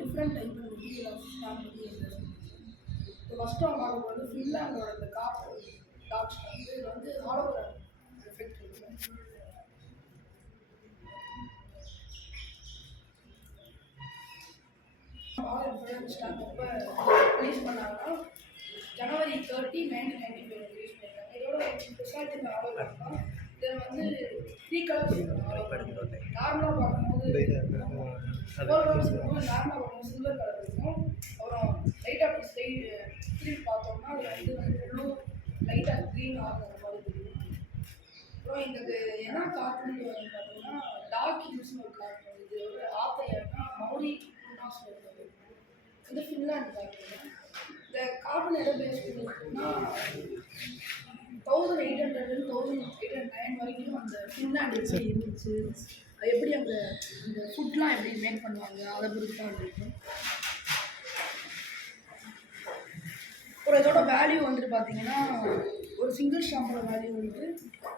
Different type of material of stamp வந்து இப்போ first அவங்க பார்க்கும்போது ஃபின்லாண்டோட இந்த காப்பு டாக் ஸ்டாம்ப் இது வந்து ஹாலோகிராம் எஃபெக்ட் இருக்கும். ஸ்டாம்ப் எப்போ ரிலீஸ் பண்ணாங்கன்னா ஜனவரி 30, 1995 ரிலீஸ் பண்ணியிருக்காங்க. இதோட ஸ்பெஷாலிட்டி இந்த ஹாலோகிராம் தான். இதில் வந்து 3 கலர்ஸ் இருக்கும். நார்மலாக பார்க்கும்போது 4 கலர்ஸ் இருக்கும். நார்மலாக பார்க்கும்போது சில்வர் கலர் இருக்கும். அப்புறம் லைட்டாக அப்படி திரும்பி பார்த்தோம்னா அதில் வந்து ப்ளூ லைட்டாக க்ரீன் ஆகிற மாதிரி தெரியும். அப்புறம் இந்த என்ன கார்ட்டூன் வந்து பார்த்தோம்னா டார்க் ஹில்ஸ்னு ஒரு கார்ட்டூன். இது ஒரு ஆத்தர் யாருன்னா மௌரி குன்னாஸ் வருது. இது ஃபின்லாண்ட் கார்ட்டூன். இந்த கார்ட்டூன் எதை பேஸ் பண்ணியிருக்குன்னா 1800 1809 வரைக்கும் அந்த ஃபின்லாண்ட் எப்படி இருந்துச்சு, எப்படி அந்த இந்த ஃபுட்லாம் எப்படி மேக் பண்ணுவாங்க அதை பொறுத்து தான் இருக்கும். ஒரு இதோட வேல்யூ வந்துட்டு பார்த்தீங்கன்னா ஒரு சிங்கிள் ஸ்டாம்போட வேல்யூ வந்து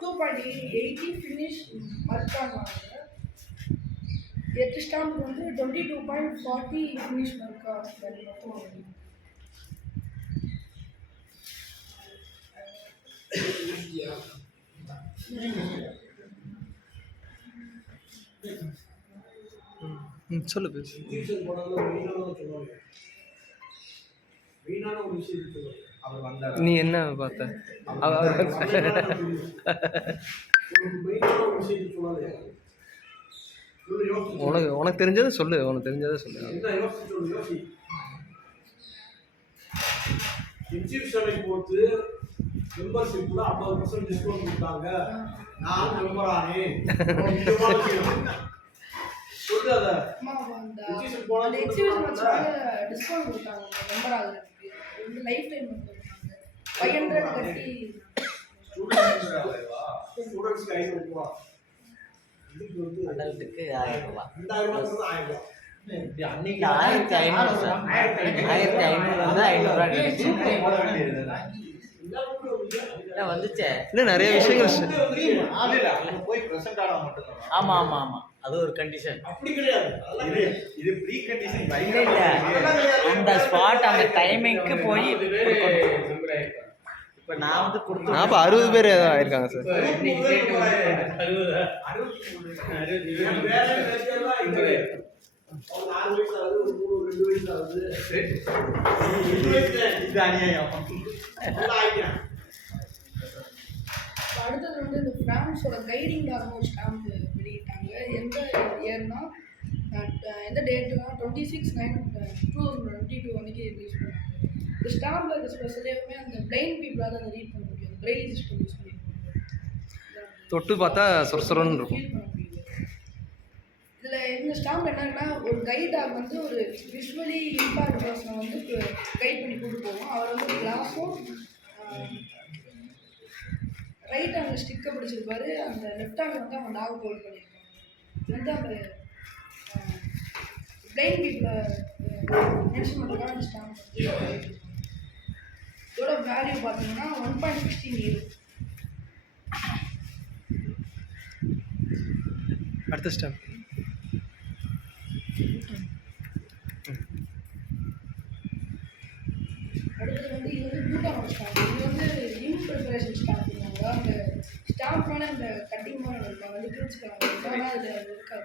2.80 ஃபினிஷ் மர்க்கான் வாங்க. 8 ஸ்டாம்புக்கு வந்து 22.40 ஃபினிஷ் மர்க்கா வேல்யூ மட்டும் வாங்க. சொல்லு நீ என்ன பார்த்த? உனக்கு தெரிஞ்சதை சொல்லு. உனக்கு தெரிஞ்சதை சொல்லு. இன்ஸ்டிடியூஷனை பொறுத்து மெம்பர்ஷிப்ல 50% டிஸ்கவுண்ட் கொடுத்தாங்க. நான் மெம்பர் ஆனேன். சொல்லுங்க இன்ஸ்டிடியூஷன் போனா டிஸ்கவுண்ட் கொடுத்தாங்க மெம்பர் ஆகிறதுக்கு. வந்து லைஃப் டைம் கொடுத்தாங்க. 500 கட்டி ஸ்டூடண்ட்ஸ்க்கு 500 ரூபாய். இதுக்கு வந்து அடல்ட்டுக்கு 1000 ரூபாய். 2000 ரூபாய் 1000 ரூபாய். அன்னைக்கு 1500 வந்து 500 ரூபாய் கிடைச்சு. வந்துச்சே இன்னும் நிறைய விஷயங்கள் போய் பிரசன்ட் ஆனா மட்டும் தான். ஆமா ஆமா ஆமா அது ஒரு கண்டிஷன். அப்படி கிடையாது. இது ப்ரீ கண்டிஷன். இல்ல அந்த ஸ்பாட் அந்த டைமிங்க்கு போய் இப்போ நான் வந்து கொடுத்து நான் இப்போ 60 பேர் ஆயிருக்காங்க சார். அடுத்தது வந்து இந்த ஃப்ரான்ஸோட கைடிங் டாக்னு ஒரு ஸ்டாம்ப் வெளியிட்டாங்க. எந்த இயர்னா எந்த டேட்டுனா 26/9/2022 அன்றைக்கி ரிலீஸ் பண்ணாங்க. இந்த ஸ்டாம்பில் இருக்க ஸ்பெஷலாகவே அந்த பிளைண்ட் பீப்புளால் அதை ரீட் பண்ண முடியாது. பிரெய்லி சிஸ்டம் யூஸ் பண்ணியிருக்காங்க. தொட்டு பார்த்தா சொரசொரன்னு இருக்கும். ஃபீல் பண்ண முடியாது. இதில் இந்த ஸ்டாம்ப் என்னன்னா ஒரு கைடாக வந்து ஒரு விஷுவலி இம்பேர்ட் பர்சனை வந்து கைட் பண்ணி கூட்டு போவோம். அவர் வந்து ஒரு கிளாஸும் ரைட் ஹேண்டில் ஸ்டிக்கை பிடிச்சிருப்பாரு. அந்த லெஃப்ட் ஹேண்டில் வந்து அவங்க டாக் ஹோல்ட் பண்ணியிருக்காங்க. இது வந்து அந்த பிளைண்ட் பீப்புளை மென்ஷன் பண்ணுறதுக்காக அந்த ஸ்டாம்ப் வந்து இதோட வேல்யூ பார்த்தீங்கன்னா 1.16 €. அடுத்த ஸ்டாம்ப் அடுத்தது வந்து இது வந்து பூட்டானோட ஸ்டாம்ப். இது வந்து இங்க் ப்ரிப்பரேஷன் ஸ்டாம்ப் பண்ணுவாங்க. அந்த ஸ்டாம்ப்னால அந்த கட்டிங் மாதிரி இருக்கும். வந்து பிரிச்சுக்கலாம். ஆனால் அதில் அது இருக்காது.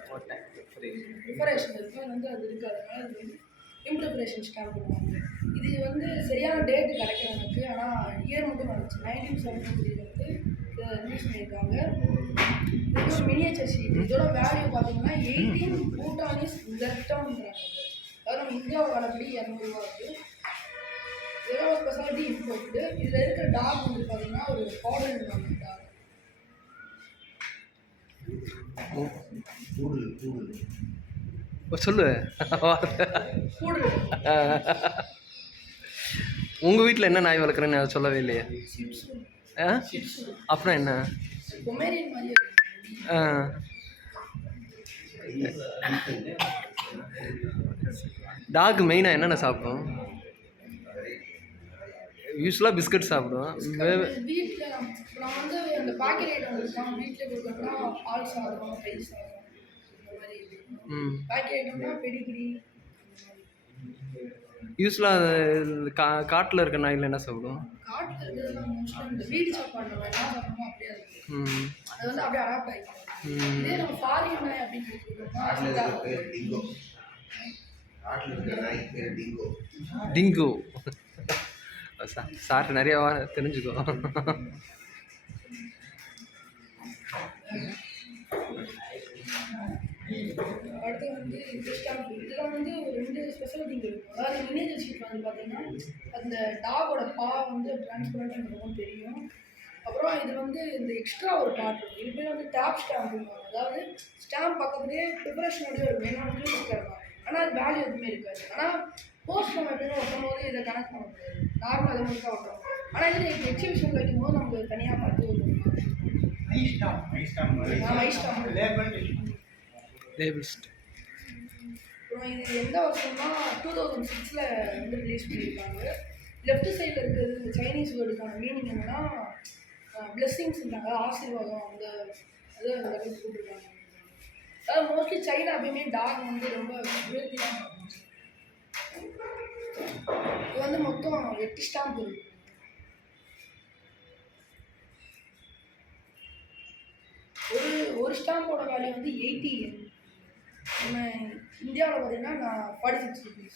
ப்ரிப்பரேஷன் இருக்கும். அது வந்து அது இருக்காது. அதனால் அது வந்து இங்க் ப்ரிப்பரேஷன் ஸ்டாம்ப் பண்ணுவாங்க. இது வந்து சரியான டேட்டு கிடைக்கல எனக்கு. ஆனால் இயர் மட்டும் வந்துச்சு. 1973 வந்து இதை ரிலீஸ் பண்ணியிருக்காங்க. இது ஒரு மினியேச்சர் ஷீட். இதோட வேல்யூ பார்த்தீங்கன்னா 18 பூட்டானிஸ் லெஃப்டான்றாங்க. அதாவது நம்ம இந்தியாவில் வரப்படி 200 ரூபா இருக்குது. இதோட ஸ்பெஷாலிட்டி இம்போர்ட்டு. இதில் இருக்கிற டாக் வந்து பார்த்தீங்கன்னா ஒரு பாடல் டாக். சொல்லு. உங்கள் வீட்டில் என்ன நாய் வளர்க்குறேன்னு அதை சொல்லவே இல்லையா? அப்புறம் என்ன? பொமேரியன் மாதிரி டாக் மெயினாக என்னென்ன சாப்பிடும்? யூஸ்வலாக பிஸ்கட் சாப்பிடும். வீட்டில் நான் வந்து அந்த பாக்கெட் ஐட்டம் கொடுக்கலாம். வீட்டில் கொடுக்கணும்னா பால் சாதம், தயிர் சாதம் இந்த மாதிரி. பாக்கெட் ஐட்டம்னா பெடிகிரி. யூஸ்வலாக காட்டில் இருக்க நாயில் என்ன சாப்பிடும்? காட்டில் இருக்கிறதுலாம் மோஸ்ட்லி இந்த வீடு சாப்பாடு நம்ம என்ன சாப்பிடுமோ அப்படியே இருக்கும். அது வந்து அப்படியே அடாப்ட் ஆகிக்கும். இதே நம்ம ஃபாரின் நாய் அப்படின்னு டிங்கோ. சார் நிறைய தெரிஞ்சுக்கோ. அடுத்து வந்து இதெல்லாம் வந்து ஒரு 2 ஸ்பெஷாலிட்டி இருக்கும். அதாவது மினியேச்சர் ஷீட் வந்து பார்த்தீங்கன்னா அந்த டாகோட பா வந்து டிரான்ஸ்பரண்டாக எனக்கு ரொம்ப தெரியும். அப்புறம் இது வந்து இந்த எக்ஸ்ட்ரா ஒரு பார்ட் இருக்கும். இது பேர் வந்து டேப் ஸ்டாம்ப் இருக்கும். அதாவது ஸ்டாம்ப் பக்கத்துலேயே ப்ரிப்பரேஷனோடய இருக்கும். ஏன்னா கிளினிக்காக இருக்கும். ஆனால் அது வேல்யூ எதுவுமே இருக்காது. ஆனால் போஸ்ட் நம்ம எப்பயுமே ஒட்டும் போது இதை கனெக்ட் பண்ண முடியாது. நார்மலாக அதை மட்டும் தான் ஒட்டுறோம். ஆனால் இதில் எக்ஸிபிஷன் வைக்கும்போது நமக்கு தனியாக பார்த்து ஒரு லேபிள்ஸ்ட். அப்புறம் இது எந்த வருஷம்னா 2006 வந்து ரிலீஸ் பண்ணியிருக்காங்க. லெஃப்ட் சைடில் இருக்கிறது இந்த சைனீஸ் வேர்டுக்கான மீனிங் என்னன்னா பிளெஸ்ஸிங்ஸ்ன்றாங்க, ஆசீர்வாதம். அந்த அது அந்த போட்டிருக்காங்க. அதாவது மோஸ்ட்லி சைனா எப்பயுமே டாக் வந்து ரொம்ப விருத்தி தான் பார்க்கணும். இது வந்து மொத்தம் 8 ஸ்டாம்ப் இருக்கு. ஒரு ஸ்டாம்போட வேல்யூ வந்து 80 yen. நம்ம இந்தியாவில் பார்த்தீங்கன்னா நான் 46 rupees.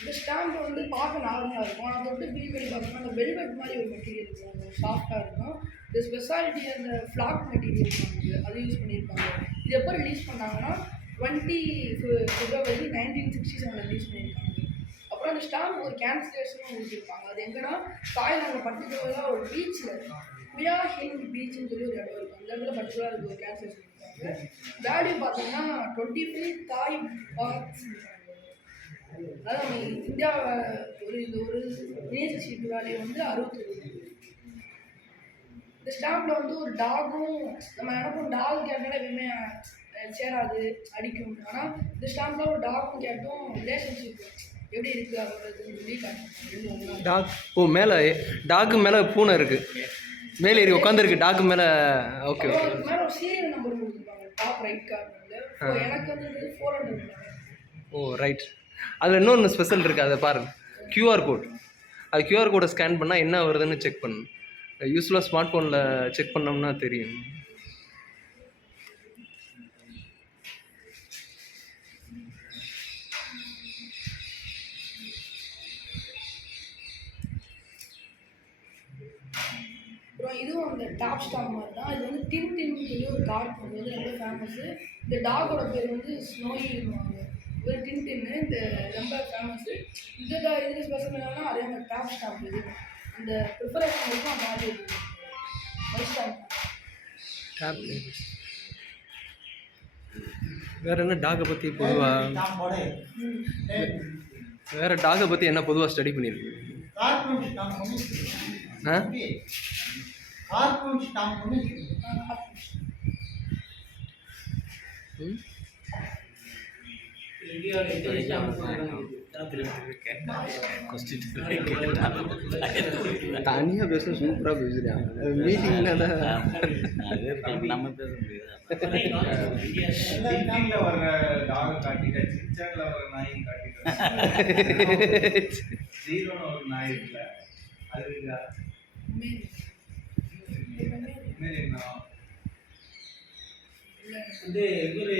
இந்த ஸ்டாம்ப் வந்து பார்க்க நார்மலாக இருக்கும். அதை விட்டு ஃபீல் பண்ணி பார்த்தோம்னா அந்த வெல்வெட் மாதிரி ஒரு மெட்டீரியல் இருக்கும். அது சாஃப்டாக இருக்கும். இந்த ஸ்பெஷாலிட்டி அந்த ஃப்ளாக் மெட்டீரியல் வந்து அது யூஸ் பண்ணியிருப்பாங்க. இது எப்போ ரிலீஸ் பண்ணாங்கன்னா 20 February 1967 ரிலீஸ் பண்ணியிருக்காங்க. அப்புறம் அந்த ஸ்டாம்ப் ஒரு கேன்சலேஷனும் கொடுத்துருப்பாங்க. அது எங்கன்னா தாய்லாந்தில் பர்டிகுலராக ஒரு பீச்சில் குயா ஹிங் பீச்சுன்னு சொல்லி ஒரு இடம் இருக்கும். அந்த இடத்துல பர்டிகுலராக அதுக்கு ஒரு கேன்சலேஷன் கொடுத்தாங்க. வேல்யூ பார்த்தீங்கன்னா 25 தாய் பாத்ஸ். அதாவது நம்ம இந்தியா ஒரு மினியேச்சர் ஷீட் வேல்யூ வந்து 60. இந்த ஸ்டாம்பில் வந்து ஒரு டாகும் நம்ம நினைப்போம் டாக் கேட்டால் எப்பயுமே சேராது, அடிக்கும். ஆனால் இந்த ஸ்டாம்பில் ஒரு டாகும் கேட்டும் ரிலேஷன்ஷிப் எப்படி இருக்குது அதோட சொல்லி காட்டுவோம். டாக் மேலே டாக்கு மேலே பூனை இருக்குது, மேலே ஏறி உட்காந்துருக்கு டாக்கு மேலே. Okay okay. அதுக்கு மேலே ஒரு சீரியல் நம்பர் கொடுத்துருப்பாங்க டாப் ரைட் கார்னரில். எனக்கு வந்து 400. ரைட். அதில் இன்னொன்று ஸ்பெஷல் இருக்குது, அதை பாருங்கள். QR code. அது QR கோடை ஸ்கேன் பண்ணால் என்ன வருதுன்னு செக் பண்ணணும். யூஸ்வலாக ஸ்மார்ட் ஃபோனில் செக் பண்ணோம்னா தெரியும். அப்புறம் இதுவும் அந்த டாப் ஸ்டாம்ப் மாதிரி தான். இது வந்து டின்னு சொல்லி ஒரு கார்ட் வந்து ரொம்ப ஃபேமஸ்ஸு. இந்த டாகோட பேர் வந்து ஸ்னோயின்னுவாங்க. ஒரு டின்னு இந்த ரொம்ப ஃபேமஸ்ஸு. இதில் ஸ்பெஷல் என்னன்னா அதே மாதிரி டாப் ஸ்டாம்ப். இது அந்த ப்ரிப்பரேஷன் இருக்கும் அந்த மாதிரி இருக்குது. வேறு என்ன டாகை பற்றி பொதுவாக என்ன பொதுவாக ஸ்டடி பண்ணியிருக்கு? தனியாக பேச சூப்பராக பேசுகிறேன். மீட்டிங்கில் தான் நம்ம பேச முடியாது. வர்ற டாக காட்டிட்டேன், சின்சான்ல வர நாயும் காட்டிட்டேன். ஜீரோன்னு ஒரு நாய் இருக்குல்ல, அது இருக்கா? வந்து இவர்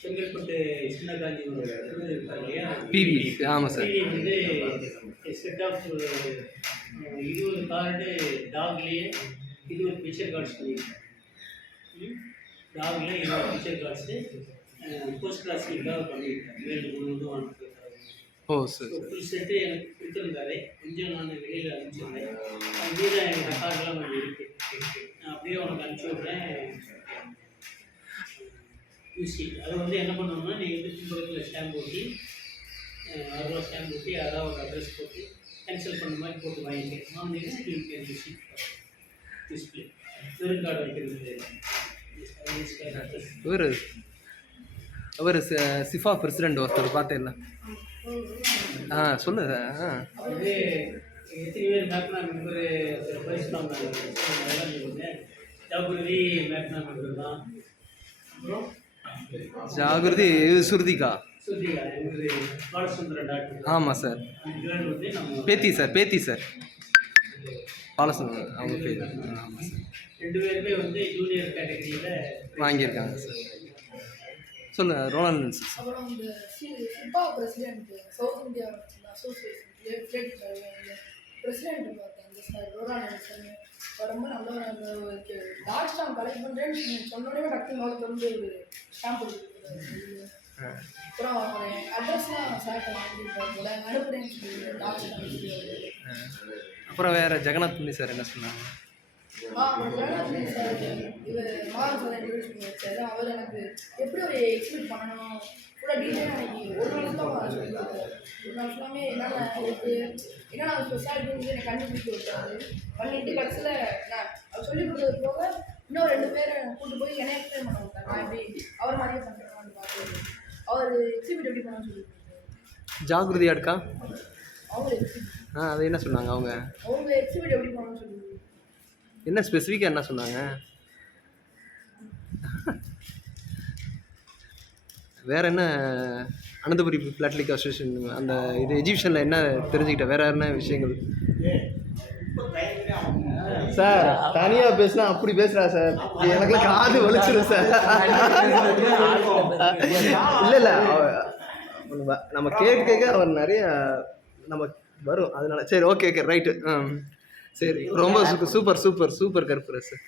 செங்கல்பட்டு சின்னகாஞ்சி இருக்கார் இல்லையா, பிவி. ஆமாம் சார். பிவி வந்து செட் ஆஃப் 20 கார்டு டாக்லேயே 20 பிக்சர் கார்ட்ஸ் பண்ணியிருக்காங்க. டாக்லேயே 20 பிக்சர் கார்ட்ஸு போஸ்ட் கிளாஸிக்காக பண்ணியிருக்காங்க. வேல்டு முழுவதும் வாங்கிட்டு சரி. ஃபுல் செட்டு எனக்கு கொடுத்துருந்தாரு. கொஞ்சம் நான் வெளியில் அனுப்பிச்சிருந்தேன். அது மீது எனக்கு ரெக்கார்ட்லாம் கொஞ்சம் இருக்குது. நான் அப்படியே உனக்கு அனுப்பிச்சி விட்றேன். யூசி அதை வந்து என்ன பண்ணணும்னா நீங்கள் வந்து பின்பக்கத்தில் ஸ்டாம்ப் ஓட்டி 6 ரூபா ஸ்டாம்ப் ஓட்டி யாராவது ஒரு அட்ரஸ் போட்டு கேன்சல் பண்ண மாதிரி போட்டு வாங்கிக்கிறேன். வாங்கிட்டு யூசி டிஸ்பிளே வெறும் கார்டு வைக்கிறது. அவர் சிஃபா பிரசிடெண்ட் ஒருத்தர் பார்த்தேன். சொல்லு வந்து எத்தனை பேர் மேப்னா மெம்பர் பரிசு வாங்கினாங்க. ஜாகுருதி மேப்னா மெம்பர் தான். அப்புறம் ஜாகிரதி சுருதிகா. சுருதிகா எங்களுக்கு பாலசுந்தர டாக்டர். ஆமாம் சார். கேர்ள் வந்து நம்ம பேத்தி சார் பாலசுந்தரம் அவங்க பேர். ஆமாம் சார். 2 பேருமே வந்து ஜூனியர் கேட்டகரியில் வாங்கியிருக்காங்க சார். சொல்லு ரோலாண்ட் சார். அப்புறம் இந்த சிப்பா president South India association president பார்த்தேன் அந்த சார் ரோலாண்ட் சார். ரொம்ப நல்ல ஒரு டார்க் ஸ்டாம்ப் கலெக்ட் பண்ணுறேன்னு சொன்னோடனே டக்குனு மேலே வந்து ஒரு ஸ்டாம்ப் கொடுத்துருக்காரு. அப்புறம் அட்ரஸ்லாம் சார் வாங்கியிருப்பாரு போல அனுப்புறேன்னு சொல்லி டார்க் ஸ்டாம்ப். அப்புறம் வேறு ஜெகநாத் புண்ணி சார் என்ன சொன்னாங்க? ஜெகநாத் சார் இவர் மாதம் சார் இன்ட்ரடியூஸ் பண்ணி வச்சாரு. அவர் எனக்கு எப்படி ஒரு எக்ஸ்பிளைன் பண்ணணும் ஃபுல்லாக டீட்டெயிலாக எனக்கு ஒரு நாள் தான் சொல்லியிருக்காரு. ஒரு நாள் ஃபுல்லாமே என்னென்ன இருக்குது என்னென்ன ஸ்பெஷாலிட்டி வந்து எனக்கு கண்டுபிடிச்சி வச்சாரு. பண்ணிட்டு கடைசியில் நான் அவர் சொல்லிக் கொடுத்தது போக இன்னும் 2 பேரை கூப்பிட்டு போய் என்னை எக்ஸ்பிளைன் பண்ண விட்டாங்க. நான் எப்படி அவர் மாதிரியே பண்ணுறேன்னு பார்த்து அவர் எக்ஸிபிட் எப்படி பண்ண சொல்லி ஜாகிரதியா இருக்கா? அவங்க எக்ஸிபிட் அது என்ன சொன்னாங்க அவங்க எக்ஸிபிட் எப்படி பண்ணணும்னு சொல்லி என்ன ஸ்பெசிஃபிக்காக என்ன சொன்னாங்க? வேற என்ன அனந்தபுரி பிளாட்லிக் அசோசியேஷன் அந்த இது எஜிபிஷனில் என்ன தெரிஞ்சுக்கிட்ட வேற என்ன விஷயங்கள்? சார் தனியாக பேசினா அப்படி பேசுகிறா சார், எனக்குலாம் காது வலிச்சிடும் சார். இல்லை நம்ம கேட்க அவர் நிறைய நம்ம வரும் அதனால. சரி ஓகே ரைட்டு. சரி ரொம்ப சூப்பர் கருப்புரா சார்.